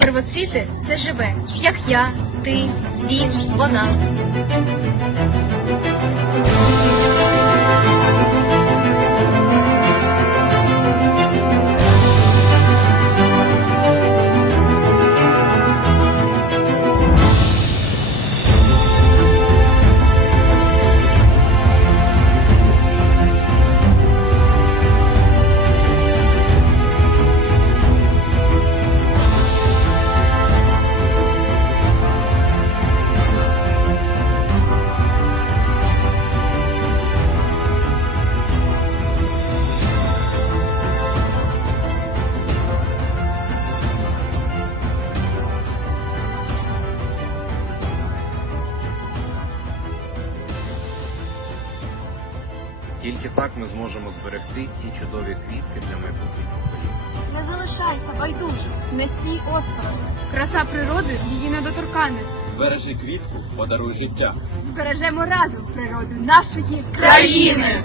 Первоцвіти це живе, як я, ти, він, вона. Тільки так ми зможемо зберегти ці чудові квітки для майбутніх поколінь. Не залишайся байдуже, не стій осторонь. Краса природи її недоторканності. Збережи квітку, подаруй життя. Збережемо разом природу нашої Країни!